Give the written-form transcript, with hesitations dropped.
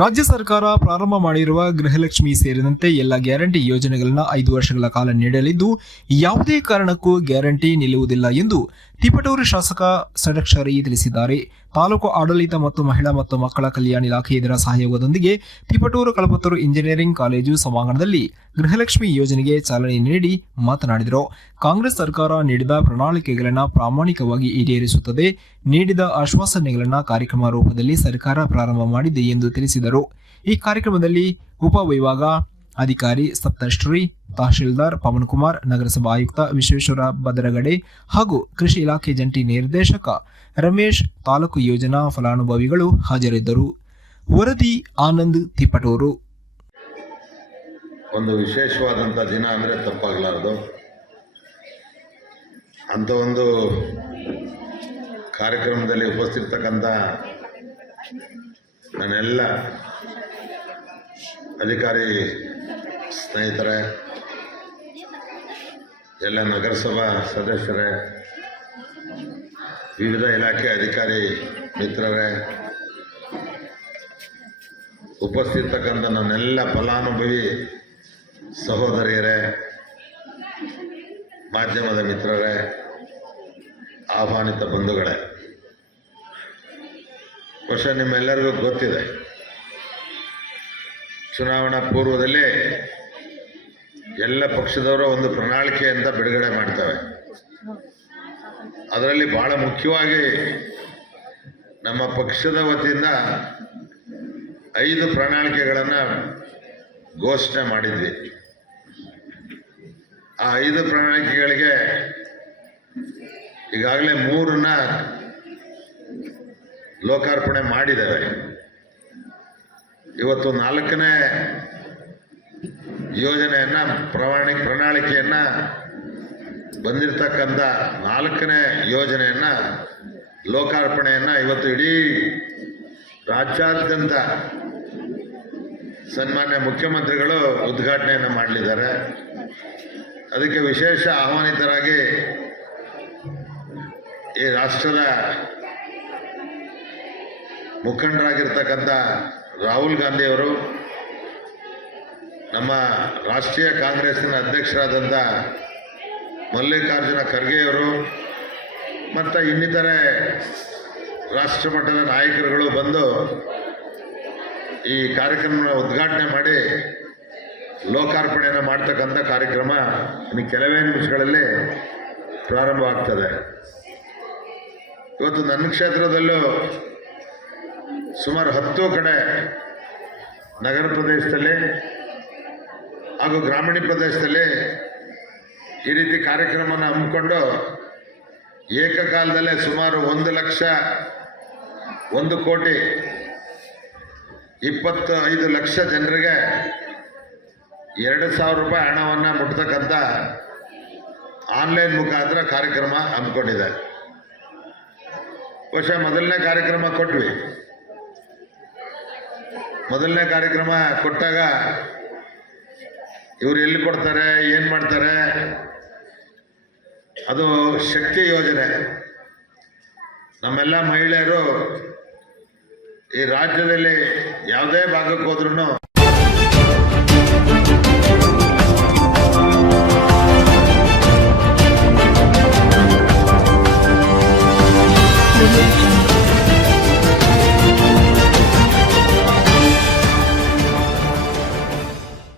ರಾಜ್ಯ ಸರ್ಕಾರ ಪ್ರಾರಂಭ ಮಾಡಿರುವ ಗೃಹಲಕ್ಷ್ಮಿ ಸೇರಿದಂತೆ ಎಲ್ಲ ಗ್ಯಾರಂಟಿ ಯೋಜನೆಗಳನ್ನು 5 ವರ್ಷಗಳ ಕಾಲ ನೀಡಲಿದ್ದು ಯಾವುದೇ ಕಾರಣಕ್ಕೂ ಗ್ಯಾರಂಟಿ ನಿಲ್ಲುವುದಿಲ್ಲ ಎಂದು ತಿಪಟೂರು ಶಾಸಕ ಷಡಕ್ಷರಿ ತಿಳಿಸಿದ್ದಾರೆ. ತಾಲೂಕು ಆಡಳಿತ ಮತ್ತು ಮಹಿಳಾ ಮತ್ತು ಮಕ್ಕಳ ಕಲ್ಯಾಣ ಇಲಾಖೆ ಇದರ ಸಹಯೋಗದೊಂದಿಗೆ ತಿಪಟೂರು ಕಲ್ಪತರು ಇಂಜಿನಿಯರಿಂಗ್ ಕಾಲೇಜು ಸಭಾಂಗಣದಲ್ಲಿ ಗೃಹಲಕ್ಷ್ಮಿ ಯೋಜನೆಗೆ ಚಾಲನೆ ನೀಡಿ ಮಾತನಾಡಿದರು. ಕಾಂಗ್ರೆಸ್ ಸರ್ಕಾರ ನೀಡಿದ ಪ್ರಣಾಳಿಕೆಗಳನ್ನು ಪ್ರಾಮಾಣಿಕವಾಗಿ ಈಡೇರಿಸುತ್ತದೆ. ನೀಡಿದ ಆಶ್ವಾಸನೆಗಳನ್ನು ಕಾರ್ಯಕ್ರಮ ರೂಪದಲ್ಲಿ ಸರ್ಕಾರ ಪ್ರಾರಂಭ ಮಾಡಿದೆ ಎಂದು ತಿಳಿಸಿದರು. ಈ ಕಾರ್ಯಕ್ರಮದಲ್ಲಿ ಉಪವಿಭಾಗ ಅಧಿಕಾರಿ ಸಪ್ತಶ್ರೀ, ತಹಶೀಲ್ದಾರ್ ಪವನ್ಕುಮಾರ್, ನಗರಸಭಾ ಆಯುಕ್ತ ವಿಶ್ವೇಶ್ವರ ಭದ್ರಗಡೆ ಹಾಗೂ ಕೃಷಿ ಇಲಾಖೆ ಜಂಟಿ ನಿರ್ದೇಶಕ ರಮೇಶ್, ತಾಲೂಕು ಯೋಜನಾ ಫಲಾನುಭವಿಗಳು ಹಾಜರಿದ್ದರು. ವರದಿ ಆನಂದ್, ತಿಪಟೂರು. ಒಂದು ವಿಶೇಷವಾದಂಥ ದಿನ ಅಂದರೆ ತಪ್ಪಾಗಲಾರದು. ಅಂಥ ಒಂದು ಕಾರ್ಯಕ್ರಮದಲ್ಲಿ ಉಪಸ್ಥಿತಕ್ಕಂಥ ನನ್ನೆಲ್ಲ ಅಧಿಕಾರಿ ಸ್ನೇಹಿತರೇ, ಎಲ್ಲ ನಗರಸಭಾ ಸದಸ್ಯರೇ, ವಿವಿಧ ಇಲಾಖೆ ಅಧಿಕಾರಿ ಮಿತ್ರರೇ, ಉಪಸ್ಥಿತಕ್ಕಂಥ ನನ್ನೆಲ್ಲ ಫಲಾನುಭವಿ ಸಹೋದರಿಯರೇ, ಮಾಧ್ಯಮದ ಮಿತ್ರರೇ, ಆಹ್ವಾನಿತ ಬಂಧುಗಳೇ, ಬಹುಶಃ ನಿಮ್ಮೆಲ್ಲರಿಗೂ ಗೊತ್ತಿದೆ, ಚುನಾವಣಾ ಪೂರ್ವದಲ್ಲಿ ಎಲ್ಲ ಪಕ್ಷದವರು ಒಂದು ಪ್ರಣಾಳಿಕೆಯಿಂದ ಬಿಡುಗಡೆ ಮಾಡ್ತವೆ. ಅದರಲ್ಲಿ ಬಹಳ ಮುಖ್ಯವಾಗಿ ನಮ್ಮ ಪಕ್ಷದ ವತಿಯಿಂದ 5 ಪ್ರಣಾಳಿಕೆಗಳನ್ನು ಘೋಷಣೆ ಮಾಡಿದ್ವಿ. ಆ 5 ಪ್ರಣಾಳಿಕೆಗಳಿಗೆ ಈಗಾಗಲೇ 3 ಲೋಕಾರ್ಪಣೆ ಮಾಡಿದ್ದೇವೆ. ಇವತ್ತು 4ನೇ ಯೋಜನೆಯನ್ನು ಪ್ರಣಾಳಿಕೆಯನ್ನು ಬಂದಿರತಕ್ಕಂಥ 4ನೇ ಯೋಜನೆಯನ್ನು ಲೋಕಾರ್ಪಣೆಯನ್ನು ಇವತ್ತು ಇಡೀ ರಾಜ್ಯಾದ್ಯಂತ ಸನ್ಮಾನ್ಯ ಮುಖ್ಯಮಂತ್ರಿಗಳು ಉದ್ಘಾಟನೆಯನ್ನು ಮಾಡಲಿದ್ದಾರೆ. ಅದಕ್ಕೆ ವಿಶೇಷ ಆಹ್ವಾನಿತರಾಗಿ ಈ ರಾಷ್ಟ್ರದ ಮುಖಂಡರಾಗಿರ್ತಕ್ಕಂಥ ರಾಹುಲ್ ಗಾಂಧಿಯವರು, ನಮ್ಮ ರಾಷ್ಟ್ರೀಯ ಕಾಂಗ್ರೆಸ್ಸಿನ ಅಧ್ಯಕ್ಷರಾದಂಥ ಮಲ್ಲಿಕಾರ್ಜುನ ಖರ್ಗೆಯವರು ಮತ್ತು ಇನ್ನಿತರೆ ರಾಷ್ಟ್ರಮಟ್ಟದ ನಾಯಕರುಗಳು ಬಂದು ಈ ಕಾರ್ಯಕ್ರಮವನ್ನು ಉದ್ಘಾಟನೆ ಮಾಡಿ ಲೋಕಾರ್ಪಣೆಯನ್ನು ಮಾಡ್ತಕ್ಕಂಥ ಕಾರ್ಯಕ್ರಮ ಇನ್ನು ಕೆಲವೇ ನಿಮಿಷಗಳಲ್ಲಿ ಪ್ರಾರಂಭವಾಗ್ತದೆ. ಇವತ್ತು ನನ್ನ ಕ್ಷೇತ್ರದಲ್ಲೂ ಸುಮಾರು 10 ಕಡೆ ನಗರ ಪ್ರದೇಶದಲ್ಲಿ ಹಾಗೂ ಗ್ರಾಮೀಣ ಪ್ರದೇಶದಲ್ಲಿ ಈ ರೀತಿ ಕಾರ್ಯಕ್ರಮವನ್ನು ಹಮ್ಮಿಕೊಂಡು ಏಕಕಾಲದಲ್ಲೇ ಸುಮಾರು 1,01,25,00,000 ಜನರಿಗೆ 2,000 ರೂಪಾಯಿ ಹಣವನ್ನು ಮುಟ್ತಕ್ಕಂಥ ಆನ್ಲೈನ್ ಮುಖಾಂತರ ಕಾರ್ಯಕ್ರಮ ಹಮ್ಮಿಕೊಂಡಿದೆ. ಬಹುಶಃ ಮೊದಲನೇ ಕಾರ್ಯಕ್ರಮ ಕೊಟ್ವಿ. ಮೊದಲನೇ ಕಾರ್ಯಕ್ರಮ ಕೊಟ್ಟಾಗ ಇವರು ಎಲ್ಲಿ ಕೊಡ್ತಾರೆ, ಏನು ಮಾಡ್ತಾರೆ, ಅದು ಶಕ್ತಿ ಯೋಜನೆ. ನಮ್ಮೆಲ್ಲ ಮಹಿಳೆಯರು ಈ ರಾಜ್ಯದಲ್ಲಿ ಯಾವುದೇ ಭಾಗಕ್ಕೆ ಹೋದ್ರೂ